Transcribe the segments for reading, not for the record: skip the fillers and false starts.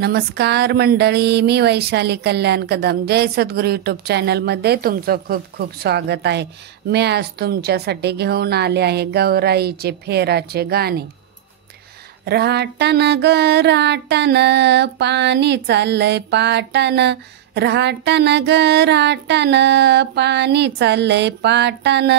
नमस्कार मंडळी, मी वैशाली कल्याण कदम. जय सद्गुरू यूट्यूब चॅनलमध्ये तुमचं खूप खूप स्वागत आहे. मी आज तुमच्यासाठी घेऊन आले आहे गौराईचे फेराचे गाणे. रहाटन ग रहाटन पाणी चाललंय पाटण, रहाटन ग रहाटन पाणी चाललंय पाटण.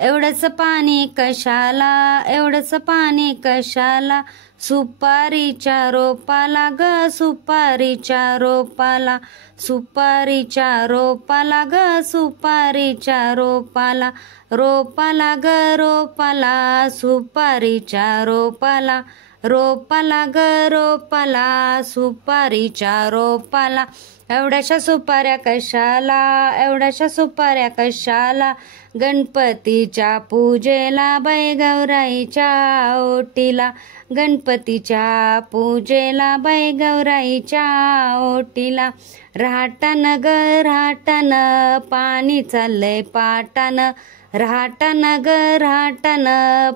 एवढंच पाणी कशाला, एवढंच पाणी कशाला, सुपारीच्या रोपाला ग सुपारीच्या रोपाला, सुपारीच्या रोपाला ग सुपारीच्या रोपाला, रोपाला ग रोपाला सुपारीच्या रोपाला, रोपाला ग रोपाला सुपारीच्या रोपाला. एवढ्याशा सुपाऱ्या कशाला, एवढ्याशा सुपाऱ्या कशाला, गणपतीच्या पूजेला बाई गौराईच्या ओटीला, गणपतीच्या पूजेला बाई गौराईच्या ओटीला. रहाटन ग रहाटन पाणी चाललंय पाटण, रहाटन ग रहाटन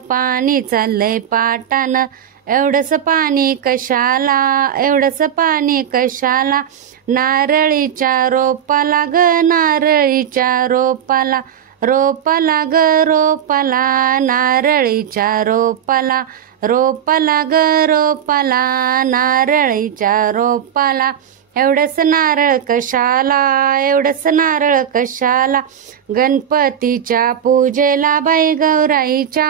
पाणी चाललंय पाटण. एवढंच पाणी कशाला, एवढंच पाणी कशाला, नारळीच्या रोपाला ग नारळीच्या रोपाला, रोपाला ग रोपाला नारळीच्या रोपाला, रोपाला ग रोपाला नारळीच्या रोपाला. एवढंच नारळ कशाला, एवढंच नारळ कशाला, गणपतीच्या पूजेला बाई गौराईच्या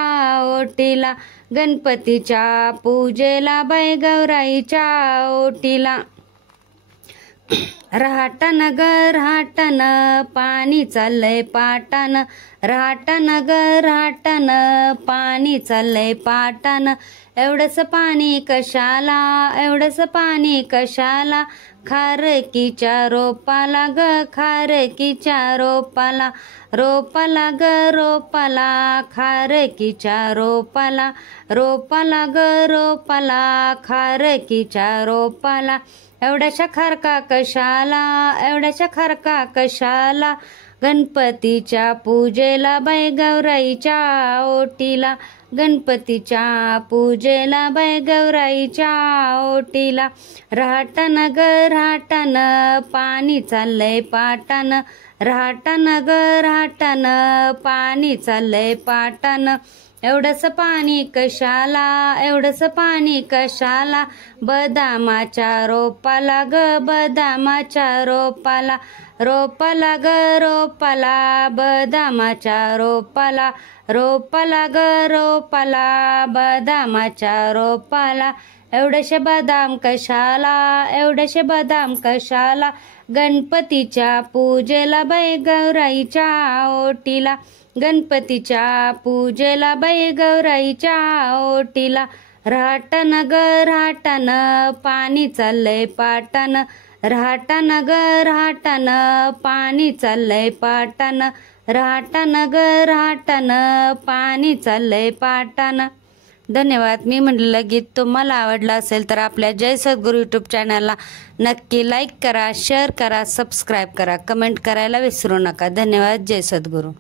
ओटीला, गणपतीच्या पूजेला बाई गौराईच्या ओटीला. रहाटन ग रहाटन पाणी चाललंय पाटण, रहाटन ग रहाटन पाणी चाललंय पाटण. एवढंच पाणी कशाला, एवढंच पाणी कशाला, खारकीच्या रोपाला ग खारकीच्या रोपाला, रोपाला ग रोपाला खारकीच्या रोपाला, रोपाला ग रोपाला खारकीच्या रोपाला. एवढ्याशा खारका कशाला, एवढ्याशा खारका कशाला, गणपतीच्या पूजेला बाई गौराईच्या ओटीला, गणपतीच्या पूजेला बाई गौराईच्या ओटीला. रहाटन ग रहाटन पाणी चाललंय पाटण, रहाटन ग रहाटन पाणी चाललंय पाटण. एवढंच पाणी कशाला, एवढंच पाणी कशाला, बदामाच्या रोपाला ग बदामाच्या रोपाला, रोपाला ग रोपाला बदामाच्या रोपाला, रोपाला ग रोपाला बदामाच्या रोपाला. एवढेशे बदाम कशाला, एवढेशे बदाम कशाला, गणपतीच्या पूजेला बाई गौराईच्या ओटीला, गणपतीच्या पूजेला बाई गौराईच्या ओटीला. रहाटन ग रहाटन पाणी चाललंय पाटण, रहाटन ग रहाटन पाणी चाललंय पाटण, रहाटन ग रहाटन पाणी चाललंय पाटण. धन्यवाद. मी म्हणलेलं गीत तुम्हाला आवडलं असेल तर आपल्या जय सद्गुरू यूट्यूब चॅनलला नक्की लाईक करा, शेअर करा, सबस्क्राईब करा, कमेंट करायला विसरू नका. धन्यवाद. जय सद्गुरू.